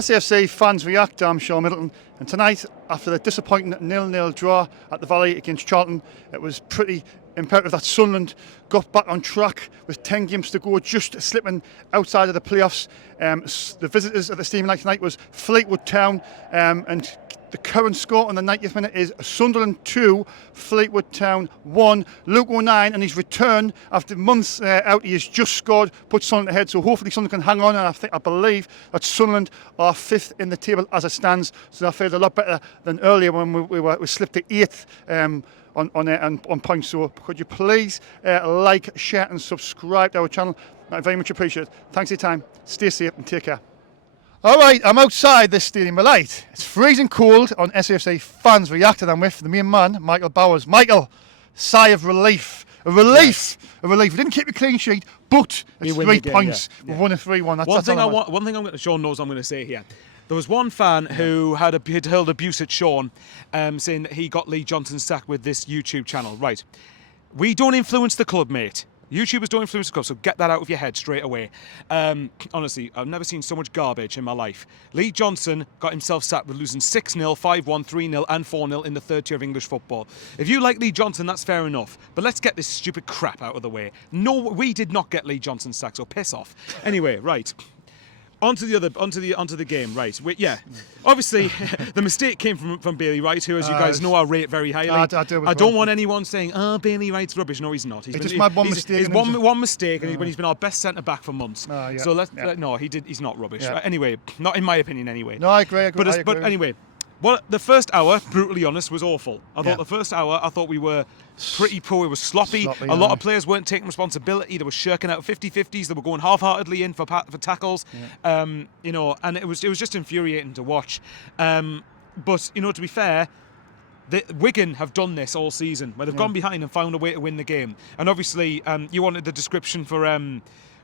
SHAUN fans react. I'm Shaun Middleton, and tonight, after the disappointing 0-0 draw at the Valley against Charlton, it was pretty imperative that Sunderland got back on track with 10 games to go, just slipping outside of the playoffs. The visitors at the stadium tonight was Fleetwood Town, and the current score on the 90th minute is Sunderland 2, Fleetwood Town 1. Luke 09 and his return after months out, he has just scored, put Sunderland ahead. So hopefully Sunderland can hang on, and I believe that Sunderland are 5th in the table as it stands. So I feel a lot better than earlier when we slipped to 8th on points. So could you please like, share and subscribe to our channel? I very much appreciate it. Thanks for your time. Stay safe and take care. All right, I'm outside this stadium light. It's freezing cold on SHAUN fans reacted. I'm with the main man, Michael Bowers. Michael, sigh of relief. A relief. We didn't keep a clean sheet, but it's 3 points. We've won a 3-1. One thing I'm going to, Shaun knows I'm going to say here. There was one fan who had hurled abuse at Shaun, saying that he got Lee Johnson sacked with this YouTube channel. Right. We don't influence the club, mate. YouTubers don't influence the club, so get that out of your head straight away. Honestly, I've never seen so much garbage in my life. Lee Johnson got himself sacked with losing 6-0, 5-1, 3-0 and 4-0 in the third tier of English football. If you like Lee Johnson, that's fair enough. But let's get this stupid crap out of the way. No, we did not get Lee Johnson sacked, so piss off. Anyway, right. Onto the game, right? Obviously, the mistake came from Bailey Wright, who, as you guys know, I rate very highly. I don't want anyone saying, "Oh, Bailey Wright's rubbish." No, he's not. He's just had one mistake. He's one mistake, and when he's been our best centre back for months. So no, he's not rubbish. Anyway, not in my opinion. Anyway. No, I agree. But anyway. Well, the first hour, brutally honest, was awful. I thought the first hour, we were pretty poor. It was sloppy. A lot of players weren't taking responsibility. They were shirking out 50-50s. They were going half-heartedly in for tackles. And it was just infuriating to watch. But to be fair, Wigan have done this all season, where they've gone behind and found a way to win the game. And obviously, you wanted the description for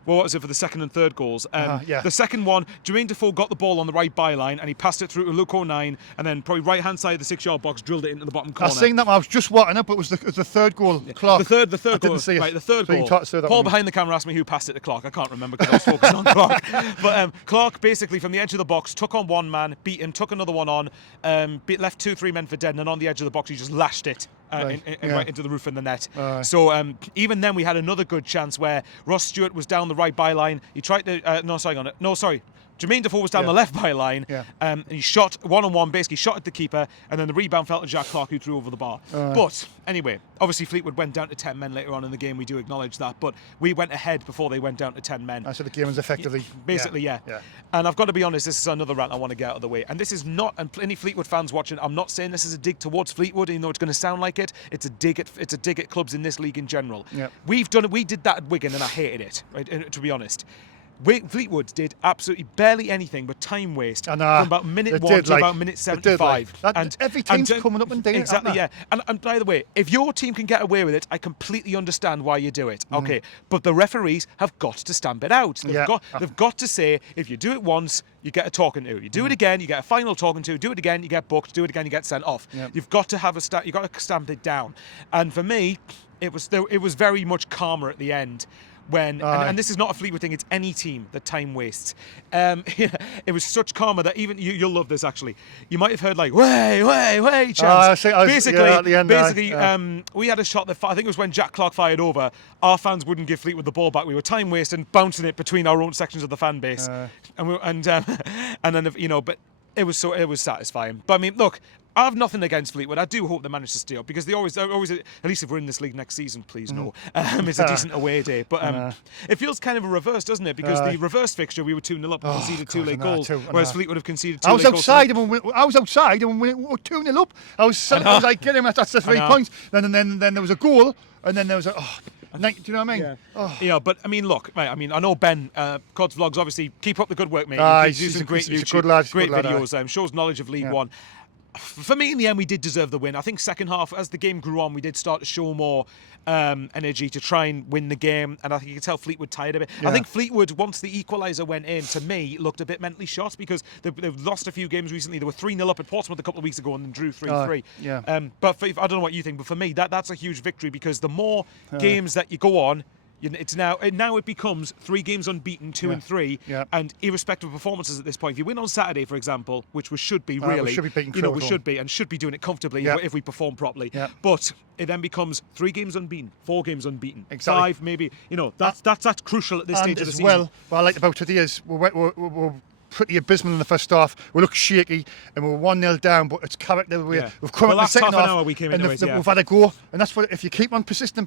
what was it for the second and third goals? The second one, Jermaine Defoe got the ball on the right byline and he passed it through to Luke 09 and then probably right-hand side of the 6-yard box, drilled it into the bottom corner. I seen that. I was just watching it, but it was the third goal. Clark. The third goal. Didn't see it. Right, the third goal. Paul behind the camera asked me who passed it to Clark. I can't remember because I was focused on Clark. But Clark basically from the edge of the box took on one man, beat him, took another one on, left 2-3 men for dead, and then on the edge of the box he just lashed it. Right into the roof of the net. So even then we had another good chance where Ross Stewart was down the right byline. He tried to Jermaine Defoe was down the left byline, and he shot one-on-one, basically shot at the keeper, and then the rebound fell to Jack Clark, who threw over the bar. But anyway, obviously Fleetwood went down to 10 men later on in the game. We do acknowledge that, but we went ahead before they went down to 10 men. So the game was effectively basically. And I've got to be honest, this is another rant I want to get out of the way. And this is not, and any Fleetwood fans watching, I'm not saying this is a dig towards Fleetwood, even though it's going to sound like it. It's a dig at clubs in this league in general. We did that at Wigan, and I hated it. Right, to be honest. Fleetwood did absolutely barely anything but time waste from about minute 1 to about minute 75. Every team's coming up and doing exactly, it. And by the way, if your team can get away with it, I completely understand why you do it. Okay, but the referees have got to stamp it out. They've got to say, if you do it once, you get a talking to. You do it again, you get a final talking to. Do it again, you get booked. Do it again, you get sent off. You've got to have you've got to stamp it down. And for me, it was very much calmer at the end. And this is not a Fleetwood thing, it's any team that time wastes. It was such karma that even you'll love this actually. You might have heard like way chants. Basically, we had a shot that I think it was when Jack Clark fired over. Our fans wouldn't give Fleetwood the ball back. We were time wasting, bouncing it between our own sections of the fan base, and then but it was satisfying. But I mean, look. I have nothing against Fleetwood. I do hope they manage to stay up because they always, at least if we're in this league next season, please no. It's a decent away day. But it feels kind of a reverse, doesn't it? Because the reverse fixture, we were 2-0 up and conceded 2 late goals, whereas Fleetwood have conceded 2 late goals. I was outside and we were 2-0 up. I was like, get him, that's the 3 points. Then there was a goal, and then there was do you know what I mean? Yeah, but I mean, look, I know Ben, Cod's Vlogs, obviously, keep up the good work, mate. He's using great YouTube, great videos, shows knowledge of League One. For me, in the end, we did deserve the win. I think second half, as the game grew on, we did start to show more energy to try and win the game, and I think you could tell Fleetwood tired of it. I think Fleetwood, once the equaliser went in, to me, looked a bit mentally shot because they've lost a few games recently. They were 3-0 up at Portsmouth a couple of weeks ago and then drew 3-3. But I don't know what you think, but for me, that's a huge victory because the more games that you go on, It's now it becomes 3 games unbeaten, 2 and 3, and irrespective of performances at this point. If you win on Saturday, for example, which we should be really, we should be beating we should be and should be doing it comfortably if we perform properly. But it then becomes 3 games unbeaten, 4 games unbeaten, 5 maybe. That's crucial at this stage of the season. Well, what I like about today is we're pretty abysmal in the first half. We look shaky and we're 1-0 down, but it's character. We've come up in the second half. Hour we came into it, we've had a go, and that's what, if you keep on persisting,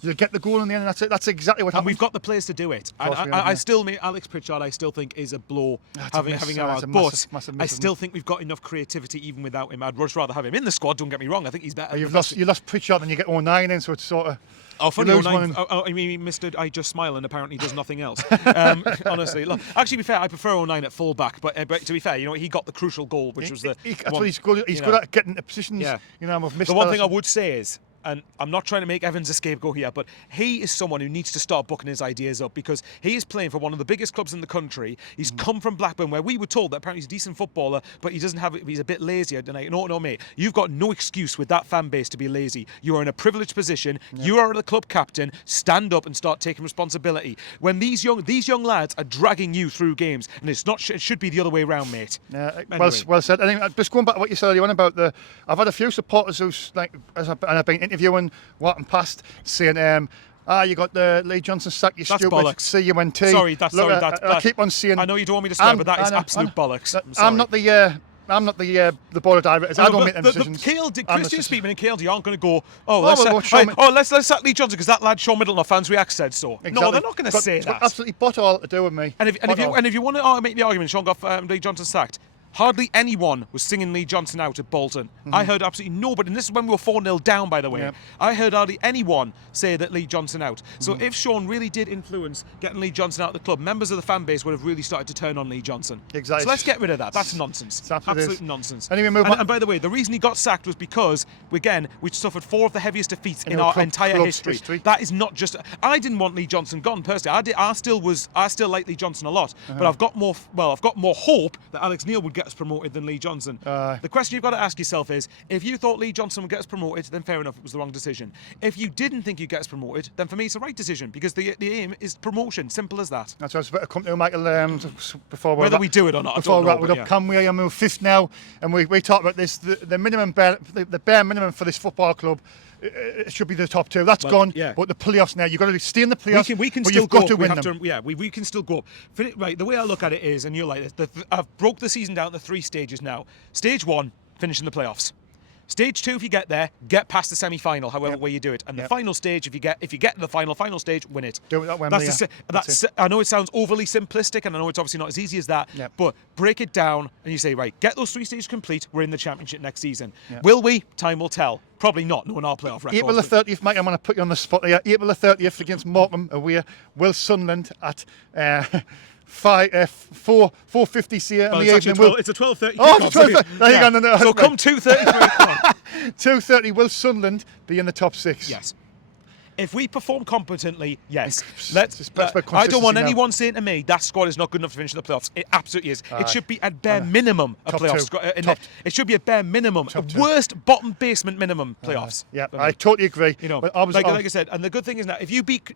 you'll get the goal in the end. And that's it. That's exactly what happened. And we've got the players to do it. And I still make Alex Pritchard. I still think is a blow having our but I still think we've got enough creativity even without him. I'd much rather have him in the squad. Don't get me wrong. I think he's better. You lost Pritchard, and you get 09 in, so it's sort of. Oh, funny, 09. I mean, Mr. I just smile and apparently does nothing else. Honestly, look, actually, to be fair, I prefer 09 at full-back, but to be fair, he got the crucial goal, which was the. That's what he's good. He's good at getting the positions. We've missed the one thing I would say is, and I'm not trying to make Evans a scapegoat here, but he is someone who needs to start booking his ideas up, because he is playing for one of the biggest clubs in the country. He's come from Blackburn, where we were told that apparently he's a decent footballer, but he's a bit lazy. No, mate, you've got no excuse with that fan base to be lazy. You are in a privileged position. You are the club captain. Stand up and start taking responsibility. When these young lads are dragging you through games, and it should be the other way around, mate. Anyway. Well said. Anyway, just going back to what you said earlier on about I've had a few supporters who's and I've been interviewing what and past saying, you got the Lee Johnson sack, you that's stupid. Bollocks. See you when T. I keep on saying. I know you don't want me to swear, but that is absolute bollocks. I'm not the board of directors. I don't make them decisions. Christian Speakman and KLD aren't going to go, let's sack Lee Johnson because that lad Sean Middleton of FansReact said so. Exactly. No, they're not going to say that. Absolutely bought all to do with me. And if you want to make the argument, Sean got Lee Johnson sacked. Hardly anyone was singing Lee Johnson out at Bolton. I heard absolutely nobody, and this is when we were 4-0 down, by the way. I heard hardly anyone say that Lee Johnson out. So if Sean really did influence getting Lee Johnson out of the club, members of the fan base would have really started to turn on Lee Johnson. Exactly. So let's get rid of that. That's nonsense. It's absolute nonsense. Anyway, move on. And by the way, the reason he got sacked was because, again, we'd suffered 4 of the heaviest defeats in our entire history. That is not just. I didn't want Lee Johnson gone personally. I still like Lee Johnson a lot, but I've got more hope that Alex Neil would get us promoted than Lee Johnson. The question you've got to ask yourself is, if you thought Lee Johnson would get us promoted, then fair enough, it was the wrong decision. If you didn't think you'd get us promoted, then for me it's the right decision, because the aim is promotion. Simple as that. That's why I was about to come to Michael before whether we do it or not. Before we wrap it up, can we? I'm 5th now, and we talked about this. The minimum, the bare minimum for this football club. It should be the top 2. That's gone. But the playoffs now, you've got to stay in the playoffs. We can but still you've go got to win have them. We can still go up. Right, the way I look at it is, and you're like this, I've broke the season down to 3 stages now. Stage 1, finish in the playoffs. Stage 2, if you get there, get past the semi-final, however way you do it. And the final stage, if you get to the final stage, win it. Do it at Wembley. That's I know it sounds overly simplistic, and I know it's obviously not as easy as that. But break it down, and you say, right, get those 3 stages complete. We're in the Championship next season. Will we? Time will tell. Probably not, knowing our playoff record. April the 30th, Mike, I'm going to put you on the spot here. April the 30th against Morecambe away. Will Sunderland at 4:50 here in the evening. It's a 12:30. Oh, it's a 12:30. There you go. No. So come 2:33. 2:30. Will Sunderland be in the top 6? Yes. If we perform competently, yes. I don't want anyone saying to me that squad is not good enough to finish in the playoffs. It absolutely is. It should be at bare minimum a playoff squad. It should be a bare minimum, worst bottom basement minimum playoffs. I totally agree. Like I said, and the good thing is now, if you beat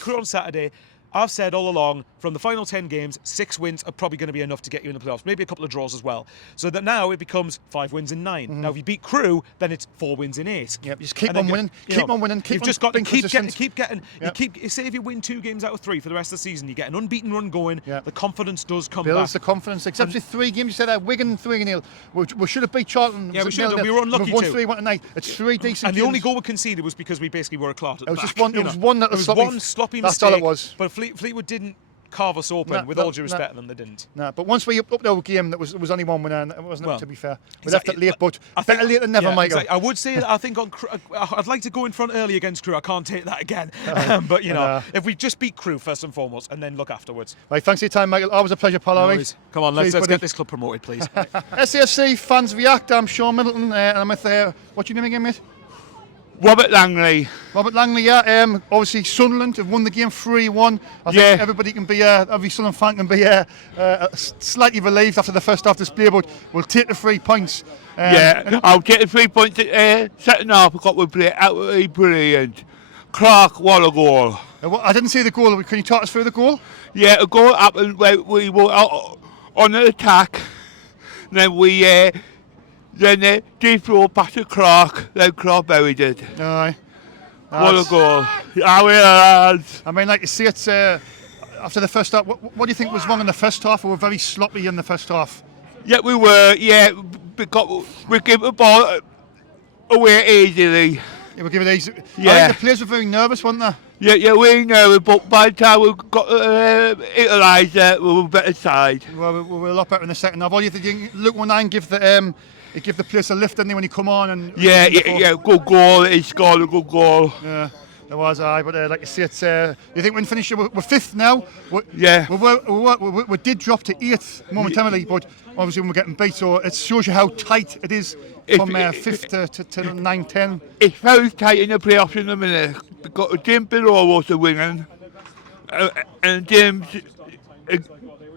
Crewe on Saturday, I've said all along, from the final 10 games, 6 wins are probably going to be enough to get you in the playoffs. Maybe a couple of draws as well. So that now it becomes 5 wins in 9. Now, if you beat Crewe, then it's 4 wins in 8. Just keep on winning. Keep on winning. You've just got to keep getting. Say if you win 2 games out of 3 for the rest of the season, you get an unbeaten run going. The confidence does come back. Builds the confidence. Except for 3 games, you said that Wigan 3-0. We should have beat Charlton. Yeah, we should have. We were unlucky too. 1-3, 1-9. It's 3 decent. And the only goal we conceded was because we basically were a clot at the back. It was one sloppy mistake. That's all it was. But Fleetwood didn't carve us open. With all due respect to them, they didn't. But once we upped our game, there was only one winner, and it wasn't, to be fair. We left it late, but better late than never, Michael. I would say that I think I'd like to go in front early against Crewe. I can't take that again. But, if we just beat Crewe first and foremost, and then look afterwards. Right, thanks for your time, Michael. Always a pleasure, pal. Come on, let's get this club promoted, please. SHAUN Fans React. I'm Sean Middleton, and I'm with, what's your name again, mate? Robert Langley. Obviously Sunderland have won the game 3-1. I think everybody can be, every Sunderland fan can be slightly relieved after the first half display, but we'll take the 3 points. I'll get the 3 points. Second half, I got we play absolutely brilliant. Clark, what a goal. I didn't see the goal. Can you talk us through the goal? Yeah, a goal happened when we were out on an attack. Then we deep throw past the Clark. Then Clark buried it. Aye. What a goal! Yeah, we lads. I mean, like you see, it's after the first half. What do you think was wrong in the first half? We were very sloppy in the first half. Yeah, we were. Yeah, because we gave the ball away easily. Yeah, we'll give it easy. Yeah. I think the players were very nervous, weren't they? Yeah, we know, but by the time we got equaliser, we were better side. Well, we were a lot better in the second half. What do you think? Luke 19 give the players a lift, didn't they, when he come on? And Yeah, good goal. He scored a good goal. Yeah, there was. But like you see, it's. You think we're finished? We're fifth now. Yeah. We did drop to eighth momentarily, but obviously we're getting beat. So it shows you how tight it is from fifth to 9, 10. It's very tight in the playoffs in a minute. Because Jim below us are winning, and James,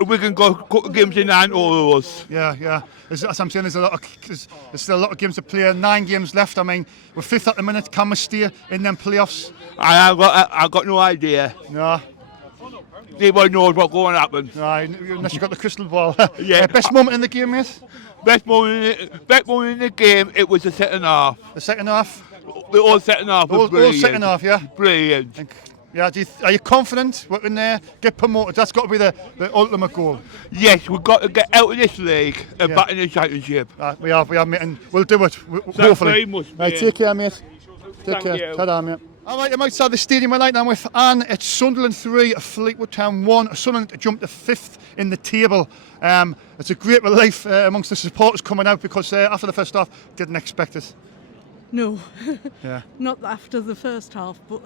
we can go games in 9 all of us. Yeah. As I'm saying, there's still a lot of games to play. 9 games left. I mean, we're fifth at the minute. Can we stay in them playoffs? I got no idea. No. Nobody knows what's going to happen. Unless you've got the crystal ball. Yeah. Best moment in the game, mate? Best moment in the game, it was the second half. The second half? The whole second half was brilliant. All second half, yeah? Brilliant. Yeah, are you confident we can get promoted? That's got to be the ultimate goal. Yes, we've got to get out of this league and back in the championship. We are, mate, and we'll do it. Thanks Hopefully. very much, Right, mate. take care, mate. Take Thank care. you. Ta-da, mate. All right, I'm outside the stadium tonight. I'm with Anne. It's Sunderland 3, Fleetwood Town 1. Sunderland jumped to 5th in the table. It's a great relief amongst the supporters coming out because after the first half, didn't expect it. No, Yeah. not after the first half, but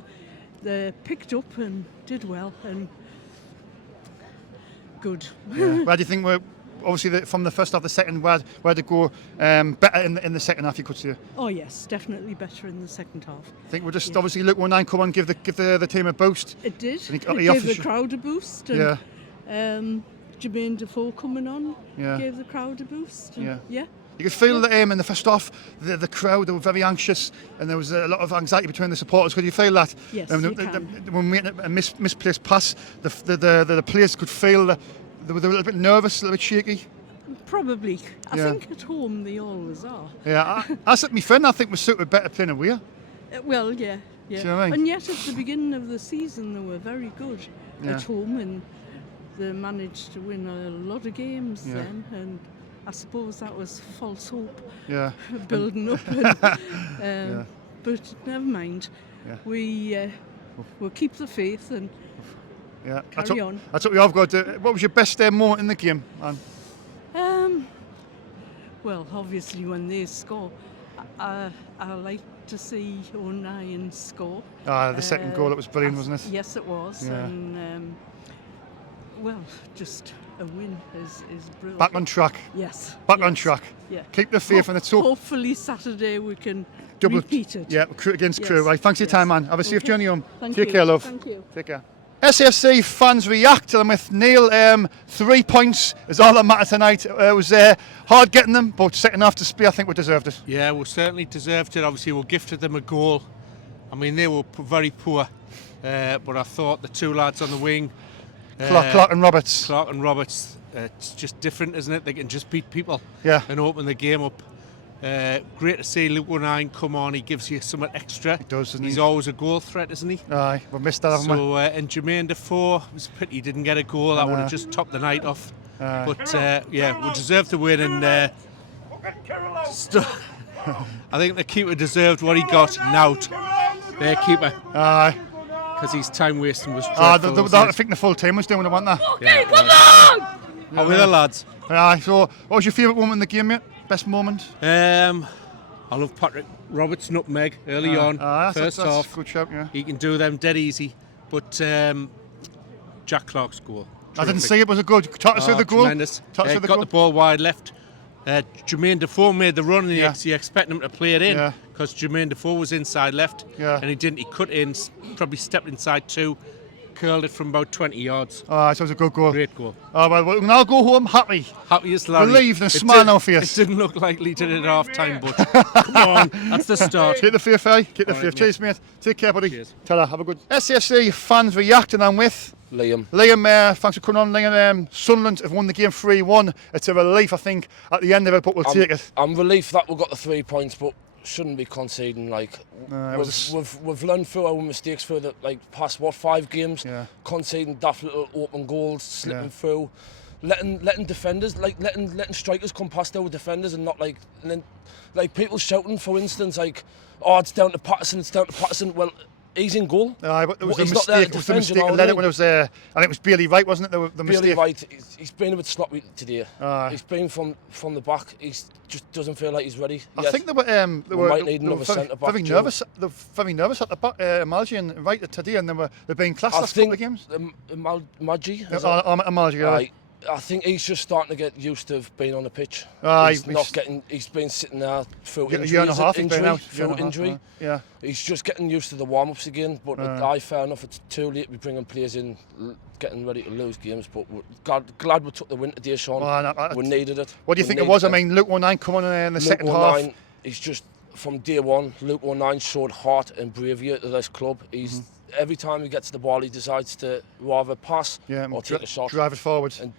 they picked up and did well and good. Yeah. Where do you think we're obviously from the first half, the second, where to go better in the second half? You could say. Oh yes, definitely better in the second half. I think we'll just obviously Luke 19 come on, give the team a boost. It did. And It gave the crowd a boost. And, Jermaine Defoe coming on gave the crowd a boost. And, yeah. You could feel that in the first half, the crowd, they were very anxious and there was a lot of anxiety between the supporters. Could you feel that? Yes, you can. When we made a misplaced pass, the players could feel that they were a little bit nervous, a little bit shaky. Probably. I think at home they always are. Yeah, I said my friend, I think we're suited better playing away. Well, yeah. Do you know what I mean? And yet at the beginning of the season they were very good at home and they managed to win a lot of games then, and I suppose that was false hope building up. And, but never mind. Yeah. We'll keep the faith and carry on. That's what we have got. What was your best moment in the game, Anne? Well, obviously when they score, I like to see 09 score. The second goal, it was brilliant, wasn't it? Yes, it was. Yeah. And well, just a win is brilliant. Back on track. Yes. Back on track. Yeah. Keep the faith, and it's so. Hopefully Saturday we can Double, repeat it. Yeah, against Crew. Right, thanks for your time, man. Have a safe journey home. Take care, love. Thank you. Take care. SFC fans react. I'm with Neil. 3 points is all that matters tonight. It was hard getting them, but second half display, I think we deserved it. Yeah, we certainly deserved it. Obviously, we gifted them a goal. I mean, they were very poor, but I thought the 2 lads on the wing, Clark and Roberts. it's just different, isn't it? They can just beat people and open the game up. Great to see Luke 19 come on. He gives you something extra. He does, doesn't he? He's always a goal threat, isn't he? Aye, we missed that, haven't we? So, and Jermaine Defoe, it was a pity he didn't get a goal. That would have just topped the night off. But we deserved to win, and I think the keeper deserved what he got. Nout, their keeper. Aye. Because his time wasting was dreadful. I think the full team was doing it, wasn't they? Okay, come on! How were the lads? Aye, so what was your favourite moment in the game, mate? Best moment? I love Patrick Roberts' nutmeg early on, first that's half. Good shout, yeah. He can do them dead easy. But Jack Clark's goal. I didn't see it. Was it good? Talk us through the goal. Tremendous. Talk us through the got goal. the ball wide left. Jermaine Defoe made the run, and you expect him to play it in because Jermaine Defoe was inside left, and he didn't. He cut in, probably stepped inside 2, curled it from about 20 yards. So it was a good goal. Great goal. Well, we'll now go home happy. Happiest Larry. Relieved and smile now for you. It didn't look like Lee did it at half time, but come on, that's the start. Take the fair, Faye. Take the fair. Cheers, mate. Take care, buddy. Ta-ra. Have a good SFC fans reacting. I'm with Liam. Liam, thanks for coming on, Liam. Sunderland have won the game 3-1. It's a relief, I think, at the end of it, but we'll take it. I'm relieved that we got the 3 points, but shouldn't be conceding. Like we've learned through our mistakes for the past 5 games, conceding daft little open goals, slipping through, letting defenders letting strikers come past our defenders and not and then people shouting, for instance, oh, it's down to Patterson, it's down to Patterson. Well, he's in goal. But it was he's a mistake. It was a mistake to let it when it was there, and it was Bailey Wright, wasn't it? The mistake. Bailey Wright. He's been a bit sloppy today. He's been from the back. He just doesn't feel like he's ready. I think they were might need another centre back. Very nervous. They're very nervous at the back. Malji and Wright today, and they're being classed last couple of games. Malji. I think he's just starting to get used to being on the pitch. He's been sitting there through injury. A year and a half injury. Yeah. He's just getting used to the warm-ups again. But fair enough, it's too late to be bringing players in, getting ready to lose games. But we're glad we took the win today, Sean. We needed it. What do you think it was? I mean, Luke 19 coming in the second half. He's just, from day one, Luke 19 showed heart and bravery to this club. He's every time he gets the ball, he decides to rather pass or take a shot, drive it forward. And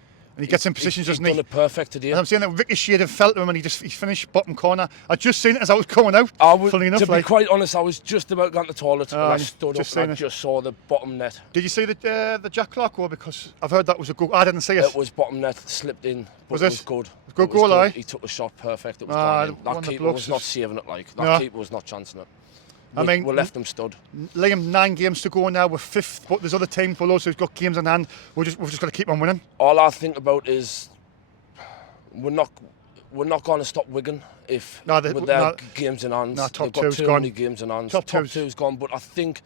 he gets in positions, doesn't he? He's done it perfect today. And I'm saying that Ricochet had felt to him and he finished bottom corner. I just seen it as I was coming out. To be quite honest, I was just about going to the toilet and I stood up and I just saw the bottom net. Did you see the Jack Clark goal? Because I've heard that was a good. I didn't see it. It was bottom net, slipped in, but it was good. Good goal, aye. He took a shot perfect. It was gone in. That keeper was not saving it. That keeper was not chancing it. We left them stood. Liam, 9 games to go now. We're 5th, but there's other teams below, so we've got games in hand. We've just got to keep on winning. All I think about is we're not going to stop Wigan with their games in hand. Top They've got too many games in hand. Top two's gone, but I think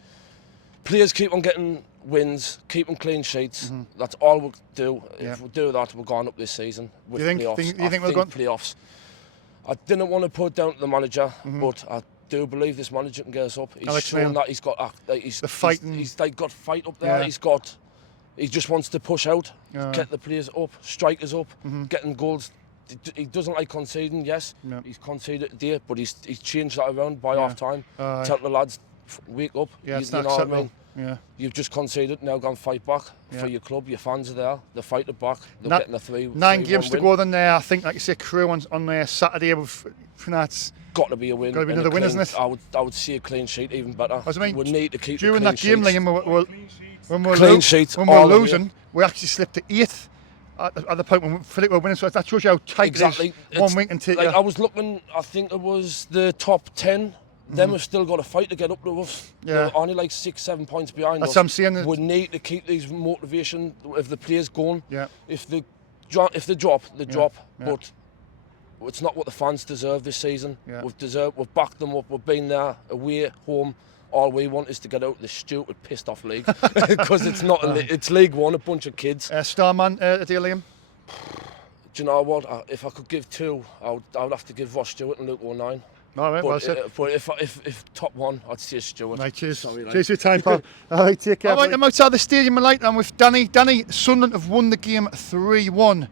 players keep on getting wins, keeping clean sheets. That's all we'll do. If we do that, we're going up this season with playoffs. You think we'll go playoffs? I didn't want to put it down to the manager, but I do believe this manager can get us up. He's shown that he's got he's got fight up there. He just wants to push out, get the players up, strikers up, getting goals. He doesn't like conceding. Yes, he's conceded today, but he's changed that around by half time. Tell the lads, wake up. It's not acceptable. You've just conceded, now go and fight back for your club. Your fans are there, they're fighting back, they're getting the 9 games to go then there. I think, like you say, Crewe on Saturday with that's got to be a win. Got to be another win, isn't it? I would see a clean sheet even better. We need to keep during that game, when we're losing, we actually slipped to 8th at the point when Fleetwood were winning. So that shows you how tight it is. 1 week and take. I was looking, I think it was the top 10. Them have still got a fight to get up to us. They're only 6-7 points behind us. That's what I'm saying. We need to keep these motivation. If the players going, if they drop, they drop. But it's not what the fans deserve this season. We've backed them up. We've been there, away, home. All we want is to get out of this stupid, pissed off league because it's not. It's League One, a bunch of kids. Starman, Liam. Do you know what? If I could give 2, I would have to give Ross Stewart and Luke 19. All right, well said. But if top 1, I'd say Stewart. Right, cheers. Sorry, cheers for your time, pal. All right, take care. All right, I'm outside the stadium tonight. I'm with Danny. Danny, Sunderland have won the game 3-1.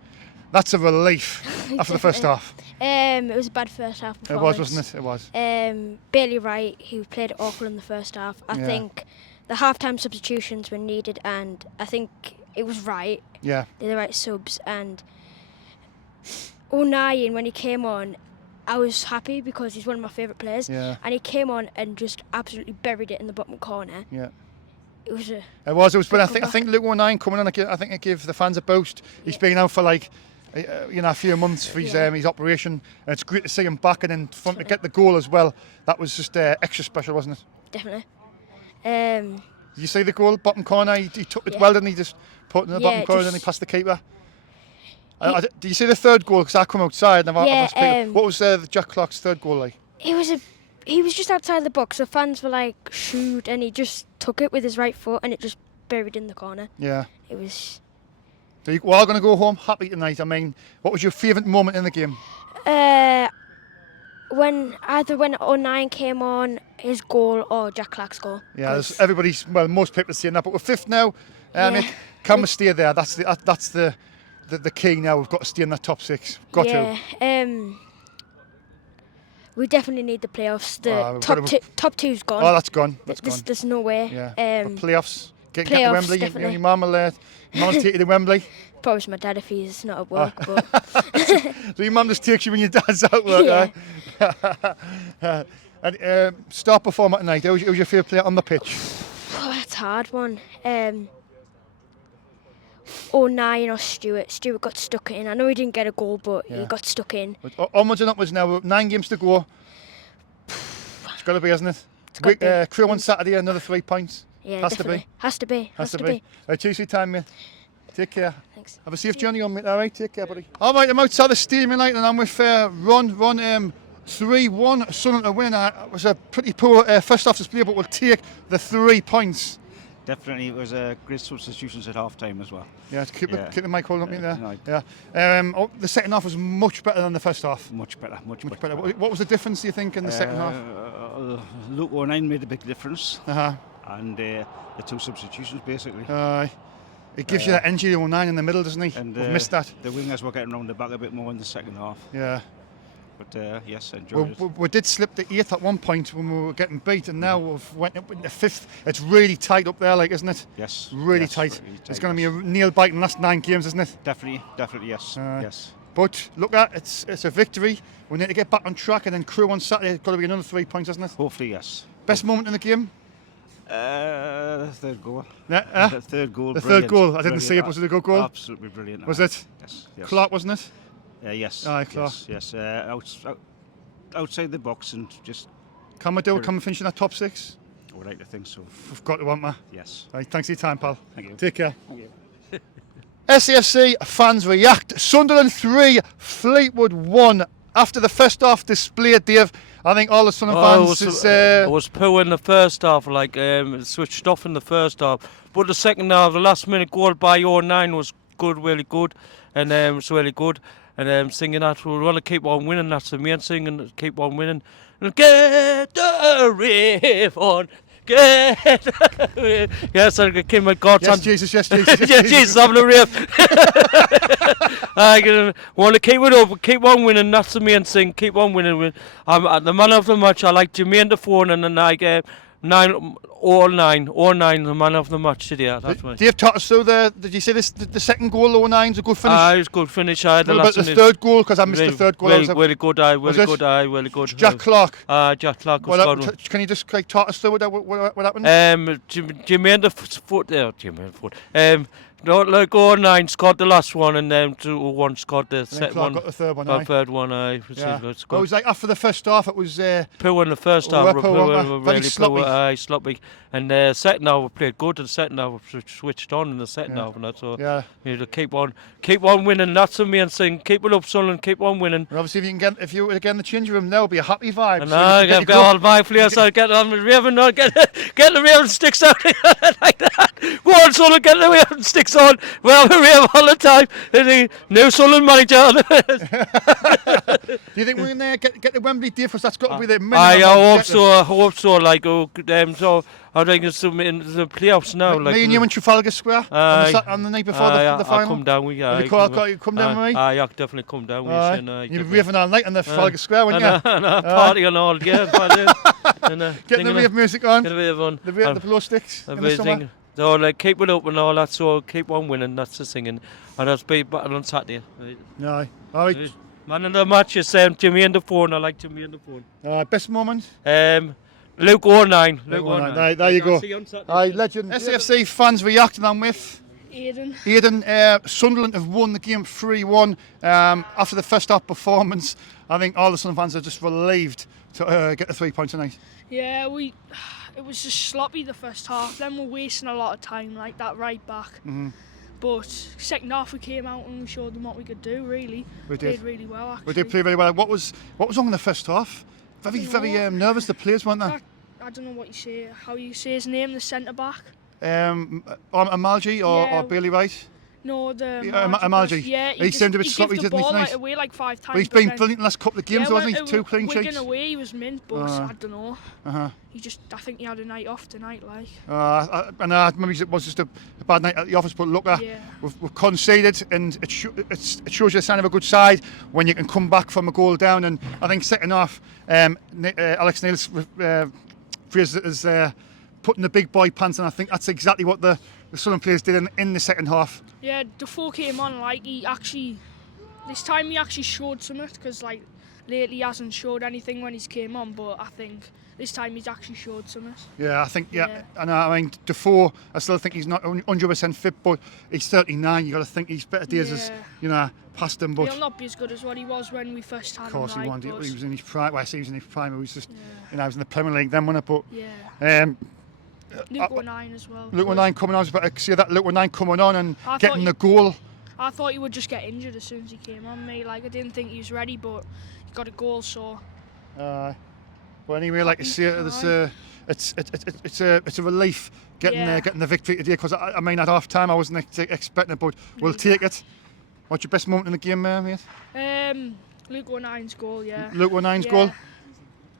That's a relief after the first half. It was a bad first half performance. It was, wasn't it? It was. Bailey Wright, who played awful in the first half. I think the half-time substitutions were needed, and I think it was right. Yeah. They're the right subs, and O'Nien, when he came on, I was happy because he's one of my favourite players. Yeah. And he came on and just absolutely buried it in the bottom corner. Yeah. It was. But I think Luke 19 coming on, I think it gave the fans a boost. He's been out for a few months for his operation, and it's great to see him back, and then to get the goal as well. That was just extra special, wasn't it? Definitely. Did you see the goal, bottom corner? He took it well, didn't he? Just put it in the bottom corner, and he passed the keeper. Did you see the third goal? Because I come outside and what was Jack Clark's third goal like? He was just outside the box. The fans were like, shoot, and he just took it with his right foot, and it just buried in the corner. Yeah. It was. So we're all going to go home happy tonight. I mean, what was your favourite moment in the game? either when 09 came on, his goal or Jack Clark's goal. Yeah, most people are saying that, but we're 5th now. Can we stay there? That's the key now. We've got to stay in that top 6. Got to. We definitely need the playoffs. The top two's gone. Oh, that's gone. There's no way. Yeah. Playoffs. Get to Wembley. Definitely. Your mum will take you to Wembley. Probably my dad if he's not at work. But so your mum just takes you when your dad's at work, right? And star performer tonight. Who's your favourite player on the pitch? Oh, that's a hard one. 09 or Stewart. Stewart got stuck in. I know he didn't get a goal, but he got stuck in. Onwards and upwards now. 9 games to go. It's got to be, hasn't it? Crew on Saturday, another 3 points. Yeah, Has definitely. to be. Has to be. Cheers for your time, mate. Take care. Thanks. Have a safe journey on, mate. All right, take care, buddy. All right, I'm outside the stadium tonight, and I'm with Ron. 3-1 Sunderland to win. It was a pretty poor first half display, but we'll take the 3 points. Definitely, it was great substitutions at half time as well. Yeah, keep the mic holding up, mate, there. Right. Yeah. The second half was much better than the first half. Much better. What was the difference, do you think, in the second half? Luke 09 made a big difference. Uh-huh. And the 2 substitutions, basically. It gives you that energy 09 in the middle, doesn't he? And we've missed that. The wingers were getting round the back a bit more in the second half. Yeah. But yes, I enjoyed it. We did slip to 8th at one point when we were getting beat, and now we've went up into 5th. It's really tight up there, isn't it? Yes. Really tight. It's going to be a nail bite in the last 9 games, isn't it? Definitely, yes. Yes. But look it's a victory. We need to get back on track, and then Crew on Saturday. It's got to be another 3 points, isn't it? Hopefully, yes. Best moment in the game? Third goal. The third goal. The third goal. I didn't see it. Was it a good goal? Absolutely brilliant. Was it? Yes. Clark, wasn't it? Yes. Aye, Clark. Yes. Outside the box and just. Can we finish in that top 6? I would like to think so. We've got to, want we? Yes. Right, thanks for your time, pal. Thank you. Take care. Thank you. SHAFC fans react. Sunderland 3, Fleetwood 1. After the first half display, Dave, I think all the Sunderland fans it was poor in the first half, switched off in the first half. But the second half, the last minute goal by 09 was good, really good, and it's really good. And singing that, we want to keep on winning. That's the main thing, keep on winning. And get the rave on. Yes, I came with God's yes, Jesus, yes, Jesus. Yes, Jesus, having a rave. I want to keep it up, keep on winning. That's the main thing. Keep on winning. I'm the man of the match. I like Jermaine Defoe, and then I get 9, the man of the match today. That's Dave taught us through did you say the second goal, 09's a good finish? It was a good finish. What about the third goal? Because I missed the third goal. Really good, really good. Jack Clark. Jack Clark was good. Can you just talk us through what happened? Jermaine Defoe. No, 09 scored the last one, and then 2-1 scored the second one. Got the third one. The third one, It was like after the first half, it was poor in the first half. Very sloppy. Sloppy. And the second half we played good. And the second half we switched on in the second half, and that's all. Yeah. You need to keep on winning. That's the main thing. Keep it up, Sunderland. Keep on winning. And obviously, if you were again in the changing room, there will be a happy vibe. And I get all my players. I get on the Raven. Get the Raven sticks out like that. Go on, Sunderland. Get the Raven sticks on. Well, we have all the time. New Sunderland manager. Do you think we're going to get the Wembley day? Because that's got to be the minimum. I hope so. So I think it's in the playoffs now. Me and you in Trafalgar Square on the night before the final. I'll come down with you. You come down with me? I'll definitely come down with you. You'll be raving all night on the Trafalgar Square, won't you? Party and all, yeah. Get the rave music on. Get a rave on. The blow sticks in the summer. So keep it up and all that, so keep on winning, that's the singing. And that's be battle on Saturday. No. All right. Man of the match is Jermaine Defoe, and I like Jermaine Defoe. Best moment? Luke 09. There you go. Legend. SHAFC fans reacting on with Aidan. Sunderland have won the game 3-1 after the first half performance. I think all the Sunderland fans are just relieved to get the 3 points tonight. Yeah, it was just sloppy the first half. Then we're wasting a lot of time like that right back. Mm-hmm. But second half we came out and we showed them what we could do. Really, we played really well. Actually, we did play very well. What was wrong in the first half? Very nervous. The players, weren't they? I don't know how you say his name. The centre back. Amalji or Bailey Wright. No, the Margie. Yeah, he seemed a bit sloppy, didn't he? He, like, away like 5 times. But he's been brilliant the last couple of games, wasn't he? 2 clean Wigan sheets. away, he was mint, but I don't know. I think he had a night off tonight, like. Maybe it was just a bad night at the office, but look, we've conceded, and it shows you a sign of a good side when you can come back from a goal down. And I think second half, Alex Neil's phrase is putting the big boy pants on. I think that's exactly what the Sunderland players did in the second half. Yeah, Defoe came on, like, this time he actually showed something, because like lately he hasn't showed anything when he's came on, but I think this time he's actually showed something. Yeah, I think, and I mean, Defoe, I still think he's not 100% fit, but he's 39, you got to think he's better days as, past him. But he'll not be as good as what he was when we first had him. Of course he won't, he was in his prime, well I say he was in his prime, he was just, he was in the Premier League then, wasn't it? But, Luke O'Nien as well. Luke O'Nien coming on, I was about to see that Luke O'Nien coming on and getting the goal. I thought he would just get injured as soon as he came on, mate. Like, I didn't think he was ready, but he got a goal, so. But anyway, like I say, it's a relief getting the victory today, because I mean at half time I wasn't expecting it, but we'll take it. What's your best moment in the game, mate? Luke O'Nien's goal, yeah. Luke O'Nien's goal.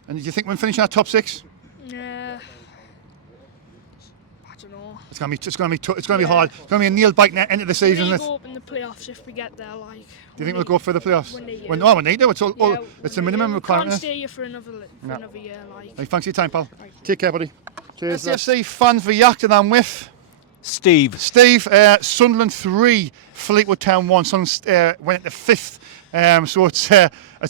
And do you think we'll finish our top 6? Yeah. I don't know. It's gonna be hard. It's gonna be a nail biting end of the season, isn't it? We'll go up in the playoffs if we get there, like. Do you think we'll go for the playoffs? We need to. It's a minimum requirement. We can't stay here for another year, like. Hey, thanks for your time, pal. Take care, buddy. Cheers. SFC fans react, and I'm with Steve. Sunderland 3, Fleetwood Town 1. Sunderland went into 5th. So it's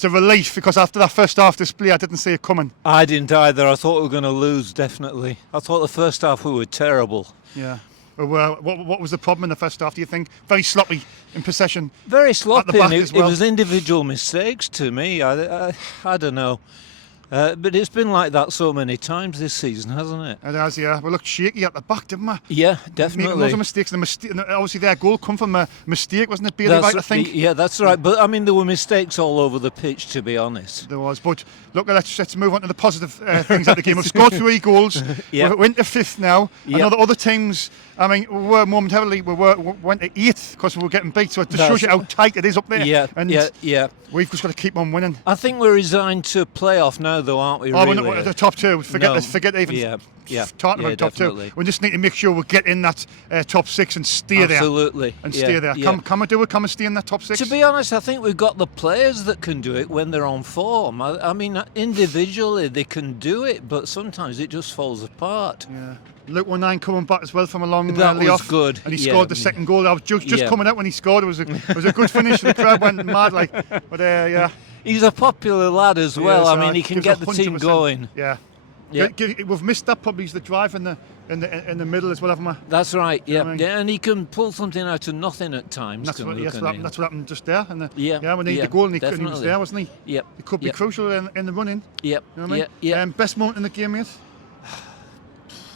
a relief, because after that first half display I didn't see it coming. I didn't either. I thought we were going to lose, definitely. I thought the first half we were terrible. Yeah. What was the problem in the first half, do you think? Very sloppy in possession. Very sloppy. It was individual mistakes to me. I don't know. But it's been like that so many times this season, hasn't it? It has, yeah. We looked shaky at the back, didn't we? Yeah, definitely. Loads of mistakes. And obviously their goal come from a mistake, wasn't it, Bailey, right, I think? Yeah, that's right. But, I mean, there were mistakes all over the pitch, to be honest. There was. But, look, let's move on to the positive things at the game. We've scored 3 goals. Yeah. We're into 5th now. I know that other teams, I mean, we went to 8th because we were getting beat. So it just shows you how tight it is up there. Yeah, and we've just got to keep on winning. I think we're resigned to playoff now, though, aren't we? Really? We're not the top 2. Forget even talking about top definitely. 2. We just need to make sure we get in that top 6 and stay there. Absolutely. And stay there. Yeah. Can we do it? Can we stay in that top 6? To be honest, I think we've got the players that can do it when they're on form. I mean, individually they can do it, but sometimes it just falls apart. Yeah. Luke O'Nien coming back as well from a long that was layoff. Good. And he scored the second goal. I was just coming out when he scored. It was a good finish. The crowd went mad, like. But he's a popular lad as well. Yes, I mean, he can get the team going. Yeah. We've missed that. Probably the drive in the middle as well, haven't we? That's right. Yeah. I mean, and he can pull something out of nothing at times. That's what happened just there. And we need the goal, and he was there, wasn't he? Yep. He could be crucial in the running. Yep. You know what I mean? Best moment in the game, mate.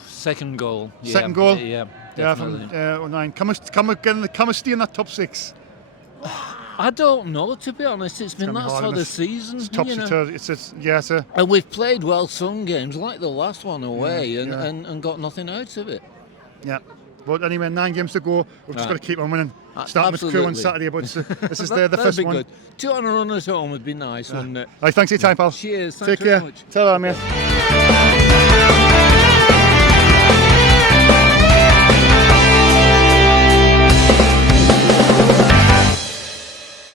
Second goal. Second goal. Yeah. Definitely. From O'Nien. Can we stay in that top 6? I don't know, to be honest. It's been that sort of season. It's topsy-turvy. And we've played well some games, like the last one away, and got nothing out of it. Yeah. But anyway, 9 games to go. We've just got to keep on winning. Starting with Crew on Saturday, but this is the first one. Good. 2 on a run at home would be nice, wouldn't it? Thanks for your time, pal. Cheers. Take care. Tell her, mate.